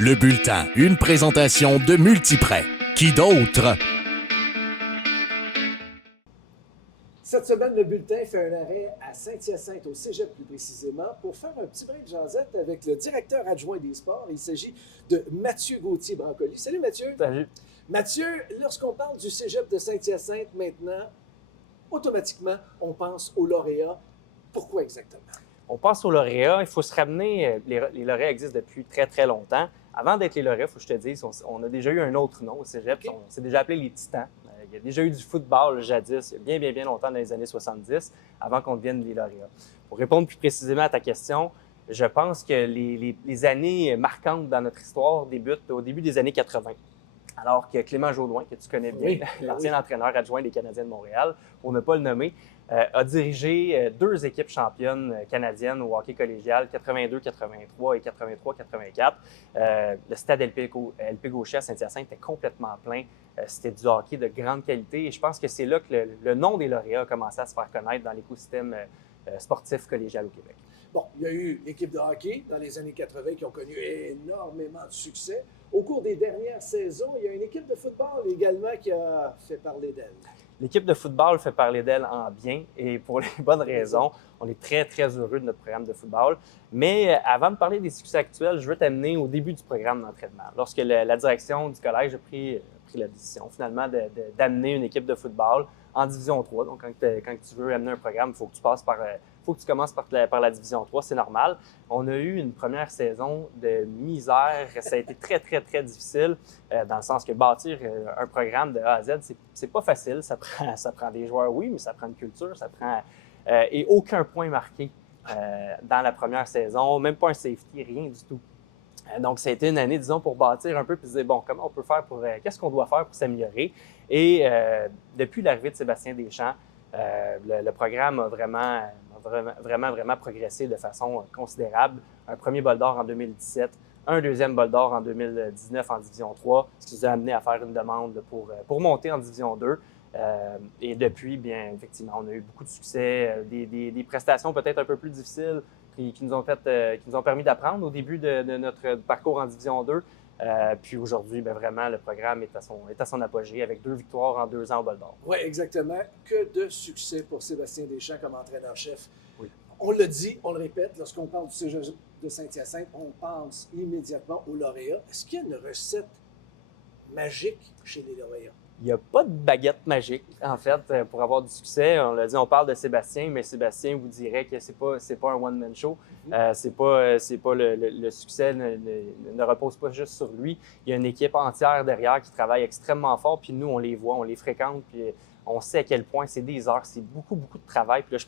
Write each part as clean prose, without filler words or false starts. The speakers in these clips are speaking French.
Le bulletin, une présentation de Multiprêt. Qui d'autre? Cette semaine, le bulletin fait un arrêt à Saint-Hyacinthe, au Cégep plus précisément, pour faire un petit brin de jasette avec le directeur adjoint des sports. Il s'agit de Mathieu Gauthier-Brancoli. Salut Mathieu! Salut! Mathieu, lorsqu'on parle du Cégep de Saint-Hyacinthe maintenant, automatiquement, on pense aux lauréats. Pourquoi exactement? On pense aux lauréats. Il faut se ramener, les lauréats existent depuis très, très longtemps. Avant d'être les lauréats, il faut que je te dise, on a déjà eu un autre nom au Cégep. Okay. On s'est déjà appelé les Titans. Il y a déjà eu du football jadis, il y a bien longtemps, dans les années 70, avant qu'on devienne les lauréats. Pour répondre plus précisément à ta question, je pense que les années marquantes dans notre histoire débutent au début des années 80. Alors que Clément Jodoin, que tu connais bien, l'ancien entraîneur adjoint des Canadiens de Montréal, pour ne pas le nommer, a dirigé deux équipes championnes canadiennes au hockey collégial, 82-83 et 83-84. Le stade LP Gaucher à Saint-Hyacinthe était complètement plein. C'était du hockey de grande qualité et je pense que c'est là que le nom des lauréats a commencé à se faire connaître dans l'écosystème sportif collégial au Québec. Bon, il y a eu l'équipe de hockey dans les années 80 qui ont connu énormément de succès. Au cours des dernières saisons, il y a une équipe de football également qui a fait parler d'elle. L'équipe de football fait parler d'elle en bien et pour les bonnes raisons. On est très, très heureux de notre programme de football. Mais avant de parler des succès actuels, je veux t'amener au début du programme d'entraînement. Lorsque la direction du collège a pris la décision finalement d'amener une équipe de football en Division 3. Donc, quand tu veux amener un programme, il faut que tu passes faut que tu commences par la Division 3, c'est normal. On a eu une première saison de misère. Ça a été très, très, très difficile dans le sens que bâtir un programme de A à Z, c'est pas facile. Ça prend des joueurs, oui, mais ça prend une culture, et aucun point marqué dans la première saison, même pas un safety, rien du tout. Donc, ça a été une année, disons, pour bâtir un peu puis se dire, bon, comment on peut faire qu'est-ce qu'on doit faire pour s'améliorer? Et depuis l'arrivée de Sébastien Deschamps, le programme a vraiment progressé de façon considérable. Un premier bol d'or en 2017, un deuxième bol d'or en 2019 en Division 3, ce qui nous a amené à faire une demande pour monter en Division 2. Et depuis, bien, effectivement, on a eu beaucoup de succès, des prestations peut-être un peu plus difficiles qui nous ont permis d'apprendre au début de notre parcours en Division 2. Puis aujourd'hui, bien, vraiment, le programme est à son apogée avec 2 victoires en 2 ans au bol d'or. Oui, exactement. Que de succès pour Sébastien Deschamps comme entraîneur-chef. Oui. On le dit, on le répète, lorsqu'on parle du Cégep de Saint-Hyacinthe, on pense immédiatement aux lauréats. Est-ce qu'il y a une recette magique chez les lauréats? Il n'y a pas de baguette magique, en fait, pour avoir du succès. On l'a dit, on parle de Sébastien, mais Sébastien vous dirait que c'est pas un one-man show. C'est pas le succès ne repose pas juste sur lui. Il y a une équipe entière derrière qui travaille extrêmement fort, puis nous, on les voit, on les fréquente, puis on sait à quel point c'est des heures, c'est beaucoup de travail. Puis là, je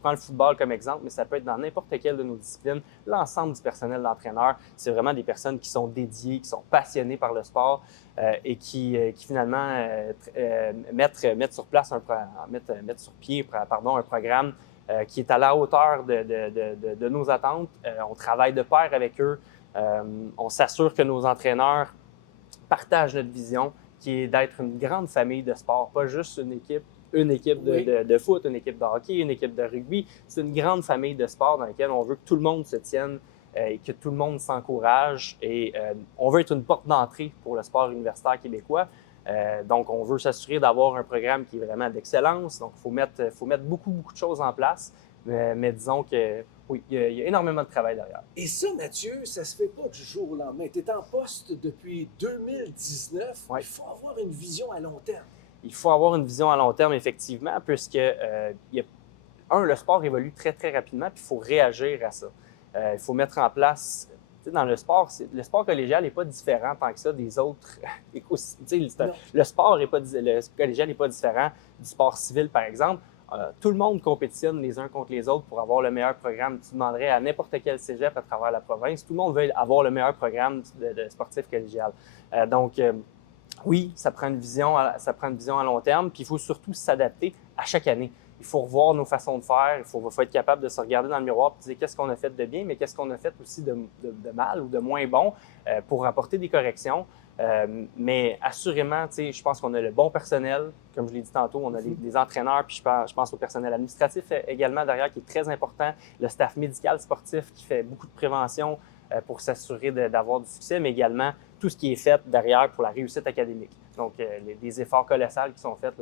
prends le football comme exemple, mais ça peut être dans n'importe quelle de nos disciplines. L'ensemble du personnel d'entraîneur, c'est vraiment des personnes qui sont dédiées, qui sont passionnées par le sport et qui finalement mettent sur pied un programme qui est à la hauteur de nos attentes. On travaille de pair avec eux. On s'assure que nos entraîneurs partagent notre vision, qui est d'être une grande famille de sport, pas juste une équipe de foot, une équipe de hockey, une équipe de rugby. C'est une grande famille de sport dans laquelle on veut que tout le monde se tienne et que tout le monde s'encourage. Et on veut être une porte d'entrée pour le sport universitaire québécois. Donc, on veut s'assurer d'avoir un programme qui est vraiment d'excellence. Donc, il faut mettre beaucoup de choses en place. Mais disons que oui, il y a énormément de travail derrière. Et ça, Mathieu, ça se fait pas du jour au lendemain. Tu es en poste depuis 2019. Ouais. Il faut avoir une vision à long terme. Il faut avoir une vision à long terme, effectivement, puisque le sport évolue très, très rapidement, puis il faut réagir à ça. Il faut mettre en place... Dans le sport collégial n'est pas différent tant que ça des autres écosystèmes. Le collégial n'est pas différent du sport civil, par exemple. Tout le monde compétitionne les uns contre les autres pour avoir le meilleur programme. Tu demanderais à n'importe quel cégep à travers la province, tout le monde veut avoir le meilleur programme de sportif collégial. Oui, ça prend une vision à long terme, puis il faut surtout s'adapter à chaque année. Il faut revoir nos façons de faire, il faut être capable de se regarder dans le miroir et dire qu'est-ce qu'on a fait de bien, mais qu'est-ce qu'on a fait aussi de mal ou de moins bon pour apporter des corrections. Mais assurément, je pense qu'on a le bon personnel. Comme je l'ai dit tantôt, on a des entraîneurs, puis je pense au personnel administratif également derrière qui est très important. Le staff médical sportif qui fait beaucoup de prévention, pour s'assurer d'avoir du succès, mais également tout ce qui est fait derrière pour la réussite académique. Donc, des efforts colossaux qui sont faits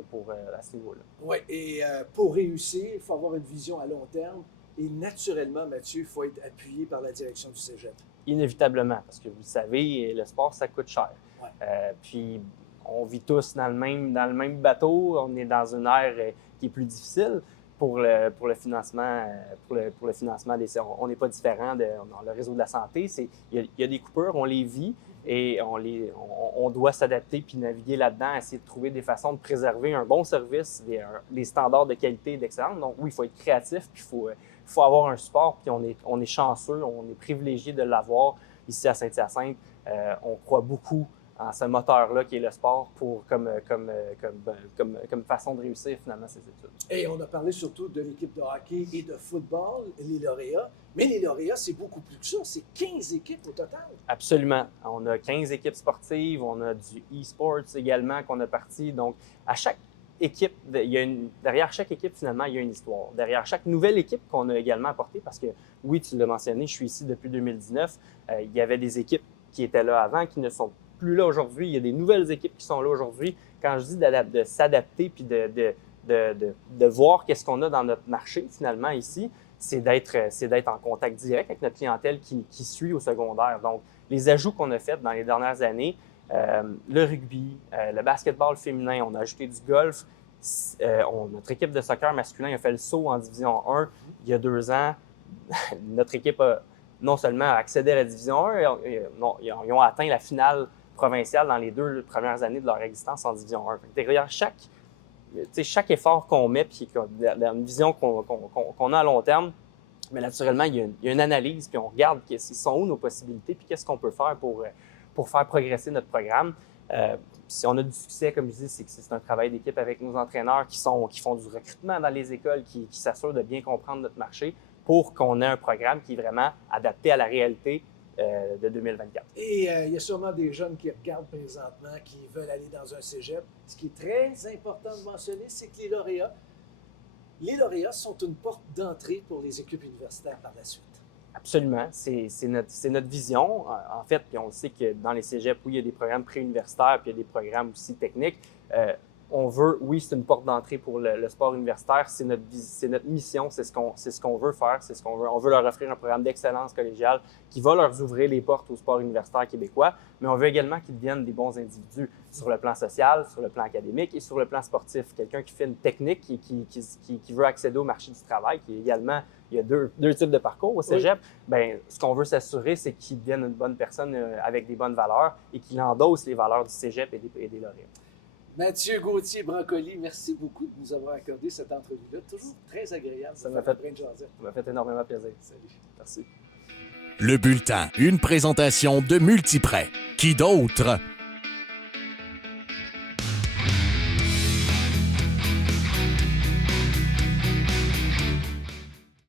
à ce niveau-là. Oui, et pour réussir, il faut avoir une vision à long terme. Et naturellement, Mathieu, il faut être appuyé par la direction du cégep. Inévitablement, parce que vous le savez, le sport, ça coûte cher. Ouais. Puis, on vit tous dans le même bateau. On est dans une ère qui est plus difficile pour le financement, pour le financement des... On n'est pas différent dans le réseau de la santé. Il y a des coupures, on les vit et on doit s'adapter puis naviguer là-dedans, essayer de trouver des façons de préserver un bon service, des standards de qualité et d'excellence. Donc oui, il faut être créatif puis il faut avoir un support, puis on est chanceux, on est privilégié de l'avoir ici à Saint-Hyacinthe. On croit beaucoup en ce moteur-là qui est le sport comme façon de réussir finalement ses études. Et on a parlé surtout de l'équipe de hockey et de football, les lauréats. Mais les lauréats, c'est beaucoup plus que ça. C'est 15 équipes au total. Absolument. On a 15 équipes sportives, on a du e-sports également qu'on a parti. Donc, à chaque équipe, derrière chaque équipe, finalement, il y a une histoire. Derrière chaque nouvelle équipe qu'on a également apportée, parce que oui, tu l'as mentionné, je suis ici depuis 2019. Il y avait des équipes qui étaient là avant, qui ne sont plus là aujourd'hui. Il y a des nouvelles équipes qui sont là aujourd'hui. Quand je dis de s'adapter puis de voir qu'est-ce qu'on a dans notre marché, finalement, ici, c'est d'être en contact direct avec notre clientèle qui suit au secondaire. Donc, les ajouts qu'on a faits dans les dernières années, le rugby, le basketball féminin, on a ajouté du golf. Notre équipe de soccer masculin a fait le saut en Division 1 il y a 2 ans. Notre équipe a non seulement accédé à la Division 1, ils ont atteint la finale provinciale dans les 2 premières années de leur existence en Division 1. Derrière chaque effort qu'on met, puis une vision qu'on a à long terme, mais naturellement, il y a une analyse, puis on regarde sont où nos possibilités, puis qu'est-ce qu'on peut faire pour faire progresser notre programme. Si on a du succès, comme je dis, c'est que c'est un travail d'équipe avec nos entraîneurs qui font du recrutement dans les écoles, qui s'assurent de bien comprendre notre marché pour qu'on ait un programme qui est vraiment adapté à la réalité de 2024. Et il y a sûrement des jeunes qui regardent présentement, qui veulent aller dans un cégep. Ce qui est très important de mentionner, c'est que les lauréats sont une porte d'entrée pour les équipes universitaires par la suite. Absolument. C'est notre vision. En fait, puis on le sait que dans les cégeps, oui, il y a des programmes préuniversitaires, puis il y a des programmes aussi techniques. On veut, oui, c'est une porte d'entrée pour le sport universitaire. C'est notre mission, c'est ce qu'on veut faire, c'est ce qu'on veut. On veut leur offrir un programme d'excellence collégiale qui va leur ouvrir les portes au sport universitaire québécois, mais on veut également qu'ils deviennent des bons individus sur le plan social, sur le plan académique et sur le plan sportif. Quelqu'un qui fait une technique, qui veut accéder au marché du travail, qui est également, il y a deux types de parcours au cégep. Oui. Bien, ce qu'on veut s'assurer, c'est qu'ils deviennent une bonne personne avec des bonnes valeurs et qu'ils endossent les valeurs du cégep et des lauréats. Mathieu Gauthier-Brancoli, merci beaucoup de nous avoir accordé cette entrevue-là. Toujours très agréable. Ça m'a fait énormément plaisir. Salut. Merci. Le Bulletin, une présentation de Multiprêt. Qui d'autre